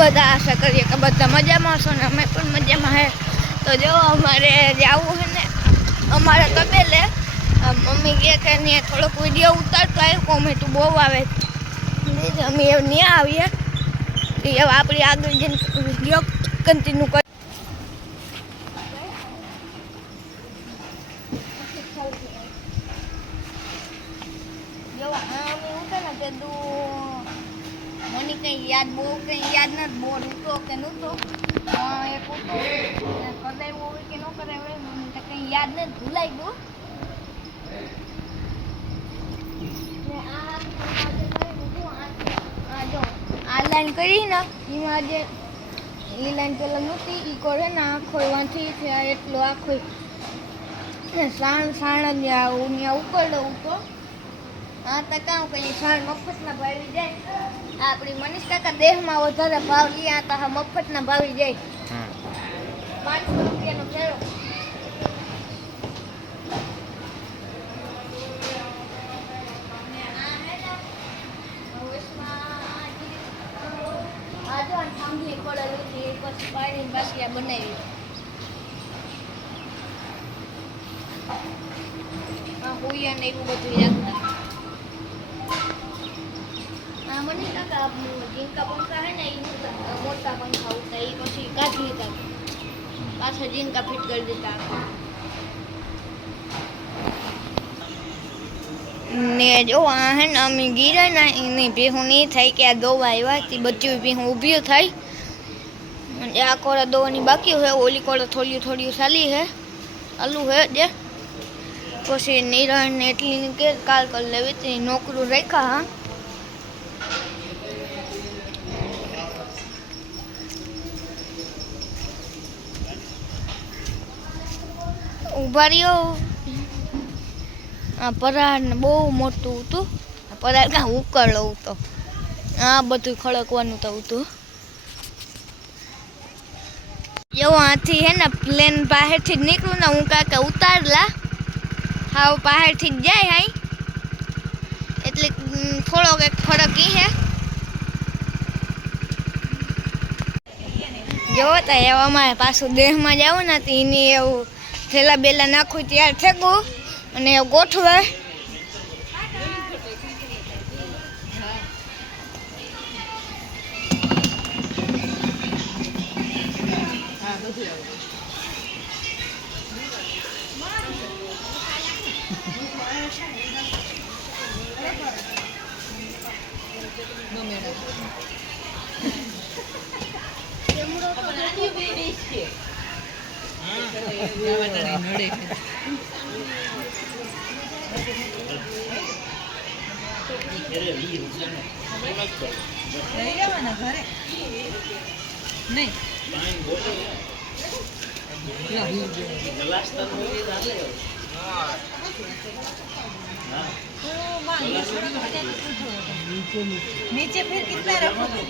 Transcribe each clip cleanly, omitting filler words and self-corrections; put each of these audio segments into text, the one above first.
બધા આશા કરીએ કે બધા મજામાં હશો ને અમે પણ મજામાં હે। તો જો અમારે જવું છે ને અમારે તબેલે મમ્મી કહે કે ત્યાં થોડોક વિડીયો ઉતારતો આવ્યો કોમેન્ટ બહુ આવે અમે ત્યાં આવીએ હવે આપણી આગળ જઈને વિડીયો કન્ટિન્યુ કરી। મને કઈ યાદ બહુ કઈ યાદ નથી બોર ઉતો કે નહોતો એક ઉતો કરાવ્યો હોય કે ન કરાવ્યો મને તો કઈ યાદ નથી ભૂલાઈ ગયું। આ લાઈન કરી ને એમાં જે એ લાઈન પેલા નહોતી એ કરે ને આખો વાંચી છે એટલો આખો સાણ સાણ ત્યાં ઉકળો ઉતો હા તો કામ કઈ સાણ મફતના ભાવી જાય આપણી મનીષ કાકા દેહમાં વધારે ભાવ લ્યા તો મફતના ભાવી જાય 500 રૂપિયાનો ફેરો। બાકી બનાવી હોયા ને એવું બધું રાખતા મનીષ કાકા જીંકા પંખા હે ને એ મોટા પંખા ઉતા એ પછી કાઢી લીધા પાછા જીંકા ફિટ કરી દીધા ને જો આ હે ને અમે ગીરા ને એની ભેહું નહીં થાય કે આ દોવા આવ્યા તે બધી ભેહું ઊભી થાય આ કોરા દોવાની બાકી હોય ઓલી કોરા થોડી સાલી હે આલુ હે જે પછી નિરણ ને એટલી કે કાલ કર લેવી તે નોકરું રાખ્યા હા ઉભા રહ્યો આ પરાળ ને બહુ મોટું હતું પરાળ કાં ઉકળો હતો આ બધું ખડકવાનું તો હતું એવું આથી હે ને પ્લેન બહારથી જ નીકળું ને હું કાકા ઉતારલા હાવ બહારથી જ જાય હાઈ એટલે થોડોક એક ફરક ઈ હે જોવો તો એવામાં પાછું દેહમાં જાવું ને તો એની એવું થેલા બેલા નાખું ત્યાર થેગું અને એવું ગોઠવે नीचे फिर कितना रखोगे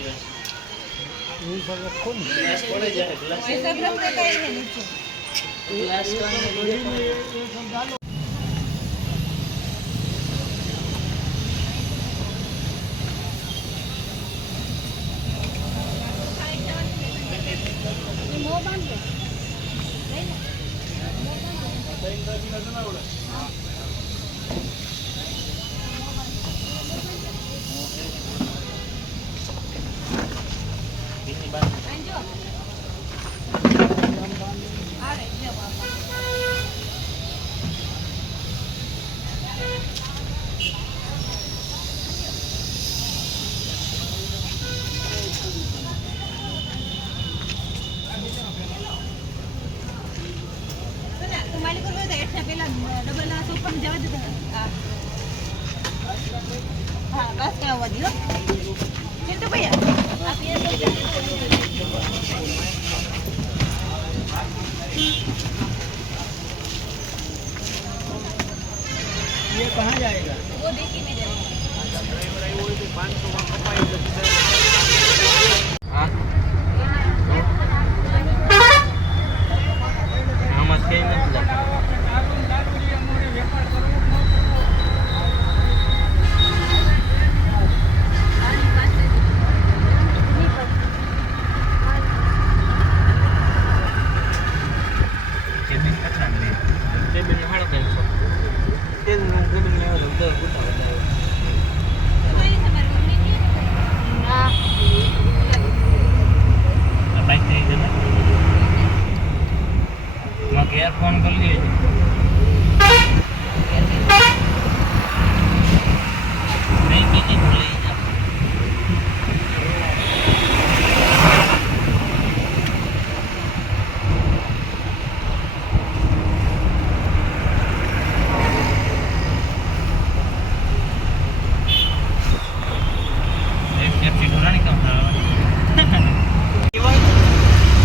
ग्लास पड़े जाए ग्लास ऐसा रख देता है नीचे ग्लास का हाँ बस क्या हुआ दियो चिंटू भैया आप ये कहाँ जाएगा वो देखी में जाएगा 500 કેબિન હાડો કે તેલ નું કેબિન લેવા દો 10 ગુટા વધારે ના આ બાઈક થઈ ગઈ ને માં ઘેર ફોન કરી લેજો નહીં કીધી ભૂલી જા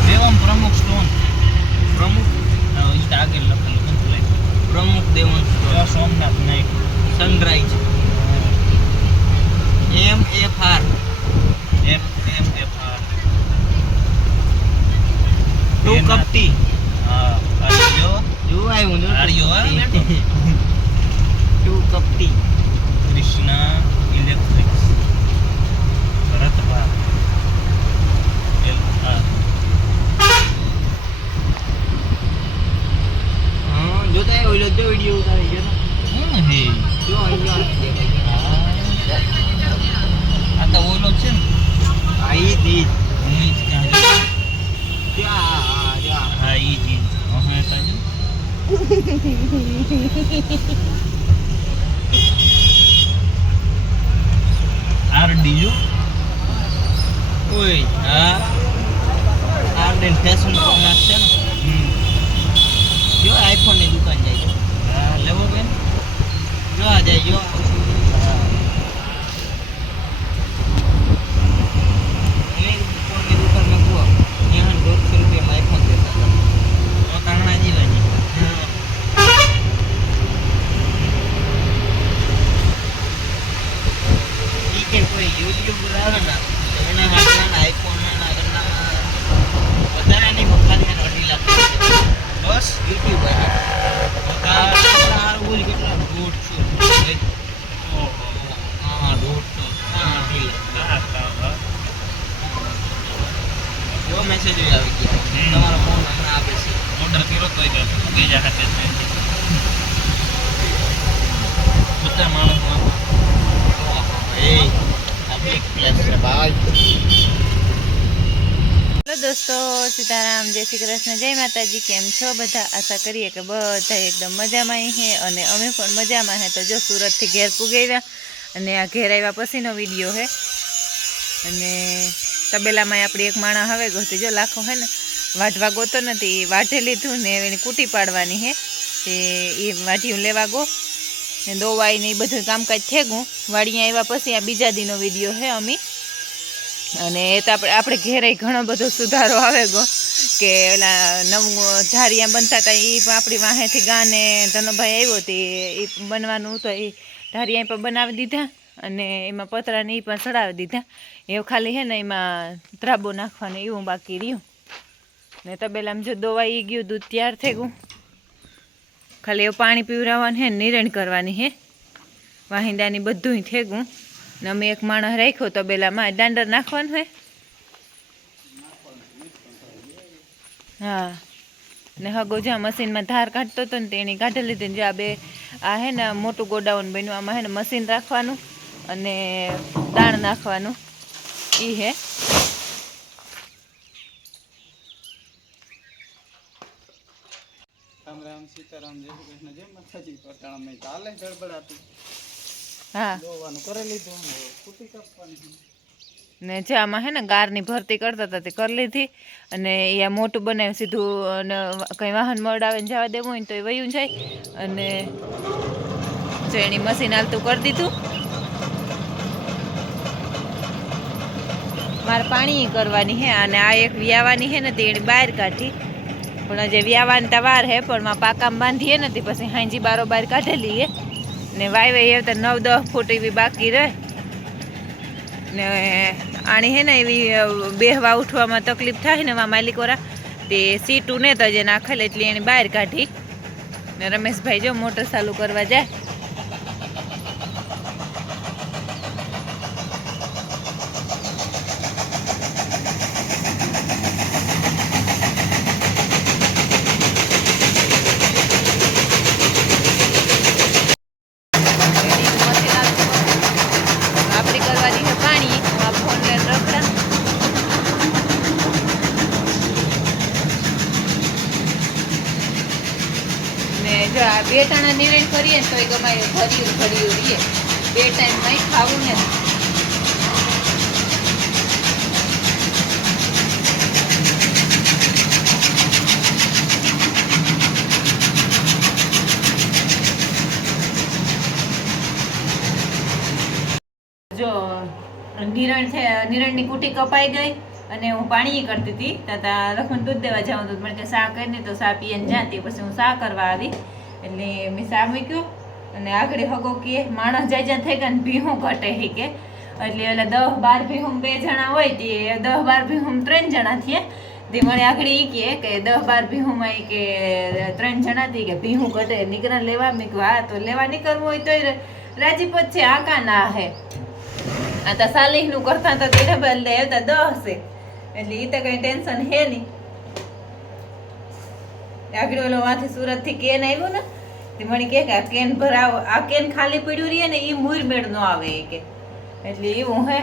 देवम प्रमुख स्टोन प्रमुख इष्ट आगे लखेલું નથી प्रमुख देवन stone Somnath night sunrise MFR टू कपटी हां आर्यो जो આવ્યું જો આર્યો આ टू कपटी कृष्णा इलेक्ट्रिक्स भरतभा જોતા ઓલો જો વિડિયો ઉતારી ગયો હે જો અહીંયા આ તો ઓલો છે ને આઈ દી હા ઈ જી ઓહે તાજો આરડી જો ઓય હા આરડી ફેશન કોર્નર છે ને જો આઈફોન ની દુકાન જાય હા લેવો બેન જો આ જાય જો ये फोन की दुकान में हुआ यहाँ 200 रुपये में आईफोन देता था वो करना जी भाई ठीक है कोई यूट्यूब बुलावे ना तो उन्हें हाथ आईफोन ना करना बताया नहीं बखा दिया 2.5 लाख बस YouTube है આ ઓલ કેટલા 150 હા 150 જો મેસેજ આવી ગયા તમારો ફોન હમણાં આપે છે ઓર્ડર કર્યો તો કે ઉગી જાય તે ઉત્તર માણસ એ આ એક પ્લેસ છે ભાઈ हेलो दोस्तों सीताराम जय श्री कृष्ण जय माताजी केम छो बधा आशा करिए कि बधा एकदम मजा में है और अमे पण मजा में है तो जो सूरत थी घेर पुगाव्या अने आ घेर आव्या पछीनो विडियो है अने तबेला में आपणी एक माणा हवे गोती जो लाखो है ने वाढवा गोतो नथी वाढे लीधुं ने एनी कूटी पाडवानी है ते ए वाढिયું लेवा गो ने दोवाई ने बधुं कामकाज थेगुं वाड़ी आव्या पछी आ बीजा दीनो विडियो है अमी અને એ તો આપણે ઘેરે ઘણો બધો સુધારો આવે ગો કે ઓલા નવું ધારિયા બનતા હતા એ પણ આપણી વાહેથી ગાને ધનોભાઈ આવ્યો તે એ બનવાનું તો એ ધારિયા પણ બનાવી દીધા અને એમાં પતરાને એ પણ ચડાવી દીધા એવું ખાલી હે ને એમાં ધ્રાબો નાખવાનું એવું બાકી રહ્યું ને તબેલામાં જો દોવાઈ ગયું દૂધ તૈયાર થઈ ગયું ખાલી એવું પાણી પીવડાવવાનું હે નિરણ કરવાની હે વાહિંદાની બધું થઈ ગયું ને અમે એક માણસ રાખ્યો તબેલામાં દાંડર નાખવાનું હોય હા ને હગો જ્યાં મશીનમાં ધાર કાઢતો હતો ને તેની કાઢી લીધી ને જો આ બે આ હે ને મોટું ગોડાઉન બન્યું આમાં હે ને મશીન રાખવાનું અને દાણ નાખવાનું એ હે રામ રામ સીતારામ જય શ્રી કૃષ્ણ જય માતાજી પટાણા મેં ચાલે ગડબડાતું હા દોવાનું કરી લીધું કુટી કાપવાની ને જે આમાં હે ને ગારની ભરતી કરતા હતા તે કરી લીધી અને એ મોટું બનાવ્યું સીધું અને કંઈ વાહન મળાવે ને જવા દેવું હોય ને તો એ વયું જાય અને જો એની મશીન હાલતું કરી દીધું મારે પાણી કરવાની હે અને આ એક વ્યાવાની હે ને તે એની બહાર કાઢી પણ જે વ્યાવાની તો વાર હે પણ માં પાકામાં બાંધીએ ને તે પછી હાંજી બારોબાર કાઢેલી હે ને વાયવે એ તો 9-10 ફૂટ એવી બાકી રહે ને આણી હે ને એવી બેહવા ઉઠવામાં તકલીફ થાય ને વા માલિકોરા તે સીટું ને તો જે નાખેલ એટલે એની બહાર કાઢી ને રમેશભાઈ જો મોટર ચાલુ કરવા જાય જો આ 2 ટાણા નિરણ કરીએ ને તો એ ગમાય ભર્યું રહીએ 2 ટાઈમમાં ખાવું ને જો નિરણની કુટી કપાઈ ગઈ અને હું પાણી કરતી હતી ત્યાં લખન દૂધ દેવા જાઉં તો મને કે શા કરીને તો શા પીએને જાતી પછી હું શા કરવા આવી એટલે મેં શા મૂક્યું અને આગળ હગો કે માણસ જાય થઈ ગયા ને ભીહું ઘટે હી કે એટલે 10-12 ભીહું 2 જણા હોય તે 10-12 ભીહું 3 જણા થયા તે મને આગળ એ કે 10-12 ભીહુંમાં કે 3 જણા હતી કે ભીહું ઘટે નીકળા લેવા મેં કહ્યું હા તો લેવા નીકળવું હોય તો રાજીપત છે આકા ના હે આ તો 40 નું કરતા તો તેના બદલે આવતા 10 છે એટલે એ તો કઈ ટેન્શન હે નહીં આગળ ઓલો વાથી સુરત થી કેન આવ્યું ને તે મને કે આ કેન ભરાવો આ કેન ખાલી પડ્યું રહીએ ને એ મૂર મેળ નો આવે કે એટલે એવું હે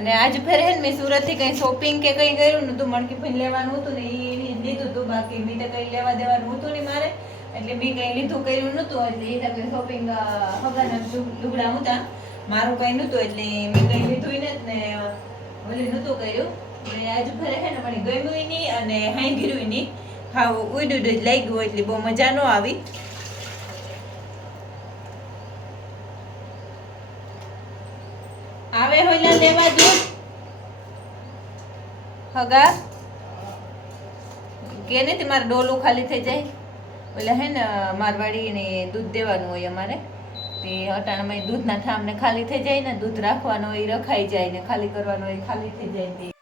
અને આજ ફેર હે મેં સુરત થી કઈ શોપિંગ કે કઈ કર્યું ને તું મણકી ભાઈ લેવાનું હતું ને એ લીધું તું બાકી મેં તો કઈ લેવા દેવાનું હતું ને મારે એટલે મેં કઈ લીધું કર્યું નતું એટલે એ તો શોપિંગ હગાના લુગડા હતા મારું કઈ નતું એટલે મેં કઈ લીધું ને ઓલી નતું કર્યું એટલે આજ ફરે હે ને મને ગમ્યું નહીં અને હાંગીરું નહીં હાવ ઉડું જ લાગ્યું એટલે બહુ મજા ન આવી આવે હોયલા લેવા દૂધ હગા કે ને તમારે ડોલું ખાલી થઈ જાય ઓલા હે ને મારવાડી ને દૂધ દેવાનું હોય અમારે તે અટાણામાં દૂધના ઠામને ખાલી થઈ જાય ને દૂધ રાખવાનું હોય રખાઈ જાય ને ખાલી કરવાનું હોય ખાલી થઈ જાય